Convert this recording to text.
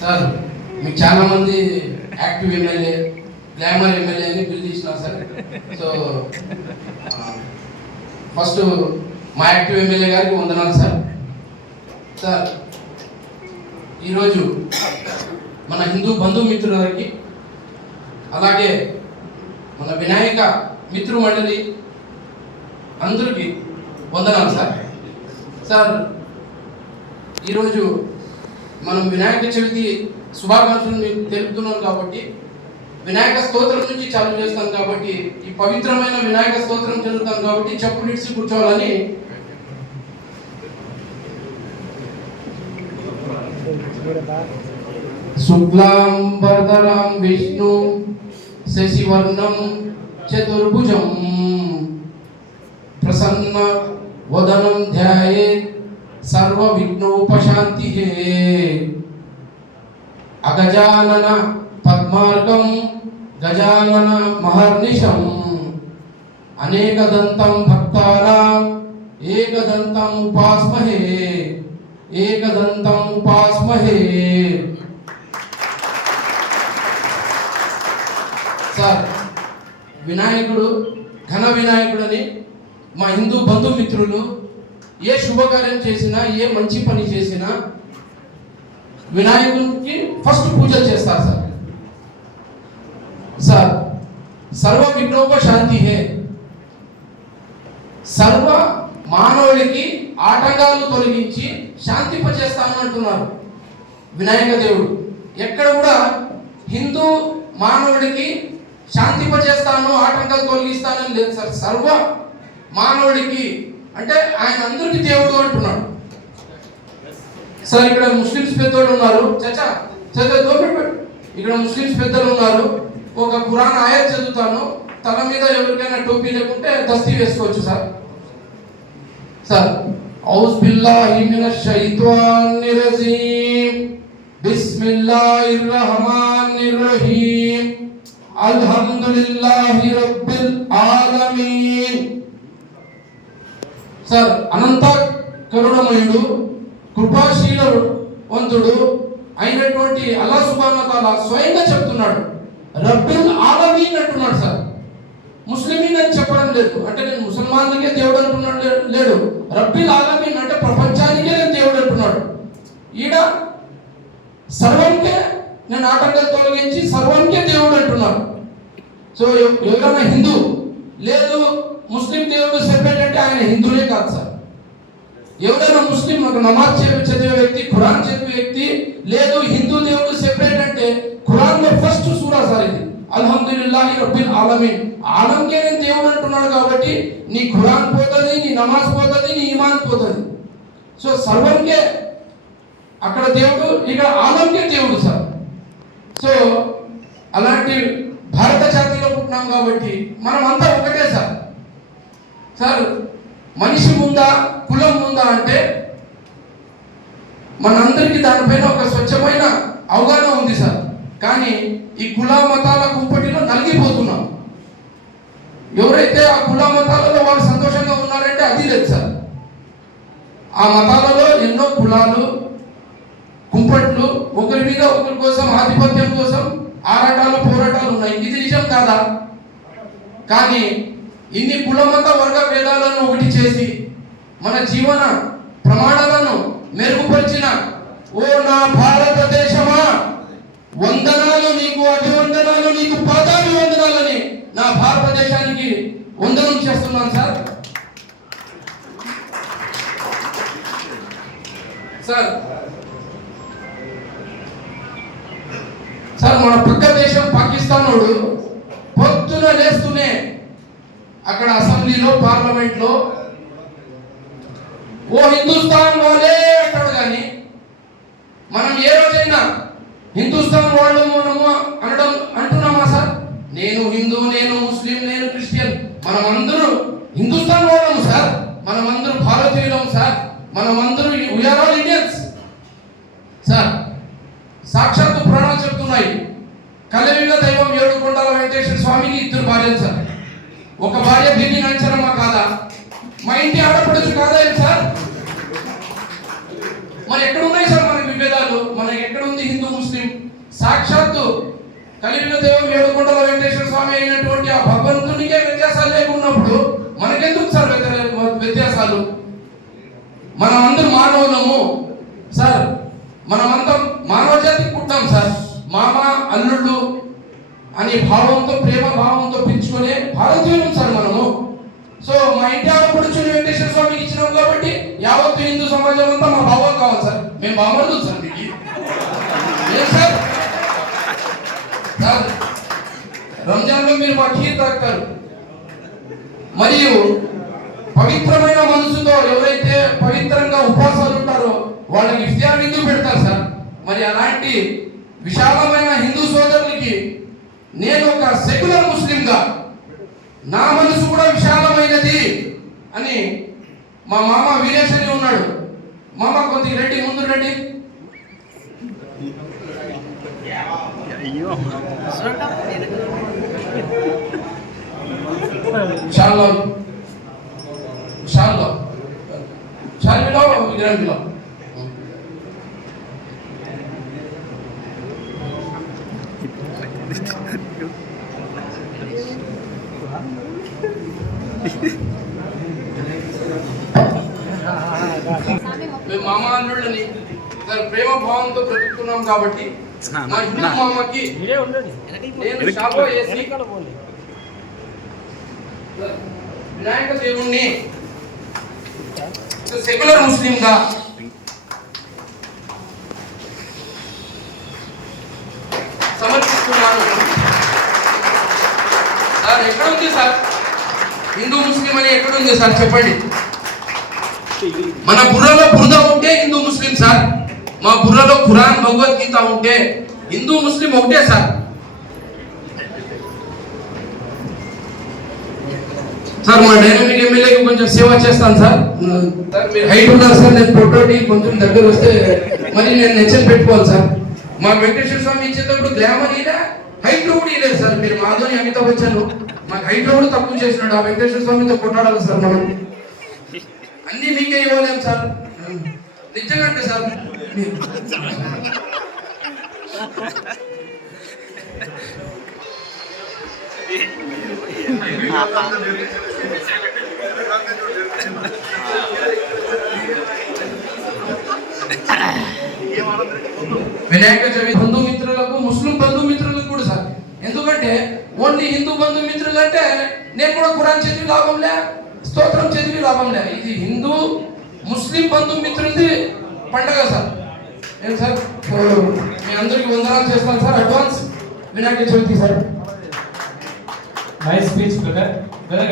Sir మీకు చాలా మంది యాక్టివ్ ఎమ్మెల్యే గ్లామర్ ఎమ్మెల్యే అని పిలిచిస్తున్నారు సార్. సో ఫస్ట్ మా యాక్టివ్ ఎమ్మెల్యే గారికి వందనాలు సార్. సార్ ఈరోజు మన హిందూ బంధుమిత్రులకి అలాగే మన వినాయక మిత్రుమండలి అందరికీ వందనాలు సార్. సార్ ఈరోజు మనం వినాయక చవితి శుభాకాంక్షలు మేము తెలుపుతున్నాం కాబట్టి వినాయక స్తోత్రం నుంచి చాలు చేస్తాం కాబట్టి ఈ పవిత్రమైన వినాయక స్తోత్రం చదువుతాం కాబట్టి చెప్పులు ఇడిచి కూర్చోవాలని శుక్లాం శుక్లాంబరధరం విష్ణు శశివర్ణం చతుర్భుజం ప్రసన్న వదనం ధ్యాయే సర్వ విఘ్నోపశాంతి అగజానన పద్మార్గం గజానన మహర్నిశం అనేకదంతం భక్తానాం ఏకదంతం ఉపాస్మహే ఏకదంతం ఉపాస్మహే సార్ వినాయకుడు ఘన వినాయకుడని మా హిందూ బంధుమిత్రులు ఏ శుభకార్యం చేసినా ఏ మంచి పని చేసినా వినాయకునికి ఫస్ట్ పూజలు చేస్తారు సార్. సార్ సర్వ విఘ్నోప శాంతి హే. సర్వ మానవుడికి ఆటంకాలు తొలగించి శాంతింపచేస్తాను అంటున్నారు వినాయక దేవుడు. ఎక్కడ కూడా హిందూ మానవుడికి శాంతింపచేస్తాను ఆటంకాలు తొలగిస్తానని లేదు సార్. సర్వ మానవుడికి అంటే ఆయన అందరికీ దేవుడు అంటున్నాడు. సార్ ఇక్కడ ముస్లిమ్స్ పెద్దోళ్ళు ఉన్నారు. చచ్చా చచ్చా దూరం పెట్టు ఇక్కడ ముస్లిమ్స్ పెద్దలు ఉన్నారు. ఒక పురాణ ఆయత్ చదువుతాను. తల మీద ఎవరికైనా టోపీ లేకుంటే దస్తీ వేసుకోవచ్చు సార్. సార్ ఔజ్ బిల్లాహి మినష్ షైత్వానిర్ రజీం బిస్మిల్లాహిర్ రహమానిర్ రహీం అల్హమ్దులిల్లాహి రబ్బిల్ ఆలమీన్. సార్ అనంత కరుణమయుడు కృపాశీల వంతుడు అయినటువంటి అల్లా సుబాన స్వయంగా చెప్తున్నాడు. రబ్బిల్ ఆలమీన్ అంటున్నాడు సార్. ముస్లిమీన్ అని చెప్పడం లేదు. అంటే నేను ముసల్మాన్లకే దేవుడు అంటున్నాడు లేడు. రబ్బిల్ ఆలమీన్ అంటే ప్రపంచానికే నేను దేవుడు అంటున్నాడు. ఈడ సర్వంకే నేను ఆటంకాలు తొలగించి సర్వంకే దేవుడు అంటున్నాడు. సో ఎవరైనా హిందూ లేదు ముస్లిం దేవుడు సెపరేట్ అంటే ఆయన హిందువులే కాదు సార్. ఎవరైనా ముస్లిం ఒక నమాజ్ చదివే చదివే వ్యక్తి ఖురాన్ చదివే వ్యక్తి లేదు హిందూ దేవుడు సెపరేట్ అంటే ఖురాన్లో ఫస్ట్ సూరా సార్ ఇది. అల్హమ్దుల్లాహి రబ్బిల్ ఆలమీన్. ఆలంకే నేను దేవుడు అంటున్నాడు కాబట్టి నీ ఖురాన్ పోతుంది నీ నమాజ్ పోతుంది నీ ఇమాన్ పోతుంది. సో సర్వంకే అక్కడ దేవుడు ఇక్కడ ఆలంకే దేవుడు సార్. సో అలాంటి భారత జాతిలో పుట్టినాం కాబట్టి మనం అంతా ఒకటే సార్. సార్ మనిషి ముందా కులం ముందా అంటే మనందరికీ దానిపైన ఒక స్వచ్ఛమైన అవగాహన ఉంది సార్. కానీ ఈ కుల మతాల కుంపటిలో నలిగిపోతున్నాం. ఎవరైతే ఆ కుల మతాలలో వాళ్ళు సంతోషంగా ఉన్నారంటే అది లేదు సార్. ఆ మతాలలో ఎన్నో కులాలు కుంపట్లు ఒకరి మీద ఒకరి కోసం ఆధిపత్యం కోసం ఆరాటాలు పోరాటాలు ఉన్నాయి. ఇది నిజం కాదా? కానీ ఇన్ని కులమత వర్గ భేదాలను ఒకటి చేసి మన జీవన ప్రమాణాలను మెరుగుపరిచిన ఓ నా భారతదేశమా? వందనాలు నీకు అభివందనాలు నీకు పాదాలు వందనాలని నా భారతదేశానికి వందనం చేస్తున్నాను సార్. సార్ సార్ మన పక్క దేశం పాకిస్తాన్ వాడు పొద్దున లేస్తూనే అక్కడ అసెంబ్లీలో పార్లమెంట్లో ఓ హిందుస్థాన్ వాళ్ళే అంటాడు కానీ మనం ఏ రోజైనా హిందుస్థాన్ వాళ్ళు మనము అనడం అంటున్నామా సార్? నేను హిందూ నేను ముస్లిం నేను క్రిస్టియన్ మనమందరూ హిందుస్థాన్ వాళ్ళము సార్. మనమందరూ భారతీయులం సార్. మనమందరూ we are all Indians sir సాక్షాత్తు ప్రాణాలు చెప్తున్నాయి. కలియుగ దైవం ఏడు కొండల వెంకటేశ్వర స్వామికి ఇద్దరు భార్యలు సార్. ఒక భార్య దీన్ని నడిచారమ్మా కాదా? మా ఇంటి ఆడపడచ్చు కాదా ఏం సార్? మన ఎక్కడ ఉన్నాయి సార్ మన విభేదాలు? మన ఎక్కడ ఉంది హిందూ ముస్లిం? సాక్షాత్తు కలిగిన దేవం ఏడుకొండల వెంకటేశ్వర స్వామి అయినటువంటి ఆ భగవంతునికే వ్యత్యాసాలు లేకున్నప్పుడు మనకెందుకు సార్ వ్యత్యాసాలు? మనం అందరూ మానవులము. సార్ మనమంతా మానవ జాతికి పుట్టాం సార్. మామ అల్లుళ్ళు అనే భావంతో ప్రేమ భావంతో పెంచుకునే భారతీయులం సార్ మనము సో మా ఇంటి ఆడపడుచుని వెంకటేశ్వర ఇచ్చినాం కాబట్టి యావత్తు హిందూ సమాజం అంతా మా బావ కావాలి సార్. మేము బామర్దు సార్ మీకు. సార్? సార్ రంజాన్లో మీరు మా ఖీర్ తాగుతారు. మరియు పవిత్రమైన మనసుతో ఎవరైతే పవిత్రంగా ఉపవాసాలు ఉంటారో వాళ్ళకి ఇఫ్తార్ ఎందుకు పెడతారు సార్? మరి అలాంటి విశాలమైన హిందూ సోదరులకి నేను ఒక సెక్యులర్ ముస్లింగా నా మనసు కూడా విశాలమైనది అని మా మామ వీరేష్ అని ఉన్నాడు. మామ కొద్దిగా రెడ్డి ముందు రండి షాల్లో షాల్లో షాల్లో విగ్రహంలో. మేము మామ అల్లుళ్ళని సార్ ప్రేమ భావంతో బ్రతుకుతున్నాం కాబట్టి మా హిందూ మామకి నేను వేసి వినాయక దేవుణ్ణి సెక్యులర్ ముస్లింగా సమర్పిస్తున్నాను. సార్ ఎక్కడ ఉంది సార్? హిందూ ముస్లిం అని ఎక్కడ ఉంది సార్? చెప్పండి. మన బుర్రలో బురద ఉంటే హిందూ ముస్లిం సార్. మా బుర్రలో ఖురాన్ భగవద్గీత ఉంటే హిందూ ముస్లిం ఒకటే సార్. సార్ మా డైనమిక్ ఎమ్మెల్యేకి కొంచెం సేవ చేస్తాను సార్. మీరు హైట్ ఉన్నారు సార్ నేను ఫోటోని కొంచెం దగ్గర వస్తే మరి నేను నెచ్చలు పెట్టుకోవాలి సార్. మా వెంకటేశ్వర స్వామి ఇచ్చేటప్పుడు గ్లామర్ ఇలా హైట్ కూడా ఇలేదు సార్. మీరు మాధోని అమితాబ్ వచ్చాను మాకు హైట్ కూడా తక్కువ చేసినాడు. ఆ వెంకటేశ్వర స్వామితో కొట్టాడాలి సార్ మనం. అన్ని మీకే ఇవ్వలేం సార్. నిజంగా సార్ మీ- వినాయక చవితి బంధుమిత్రులకు ముస్లిం బంధుమిత్రులకు కూడా సార్. ఎందుకంటే ఓన్లీ హిందూ బంధుమిత్రులు అంటే నేను కూడా ఖురాన్ చదివి లాభంలే స్తోత్రం ఇది హిందూ ముస్లిం బంధుమిత్రులది పండగ సార్. ఏం సార్? మీ అందరికి వందనాలు చేస్తాను sir. Advance Vinayaka Chavithi sir. Nice speech brother brother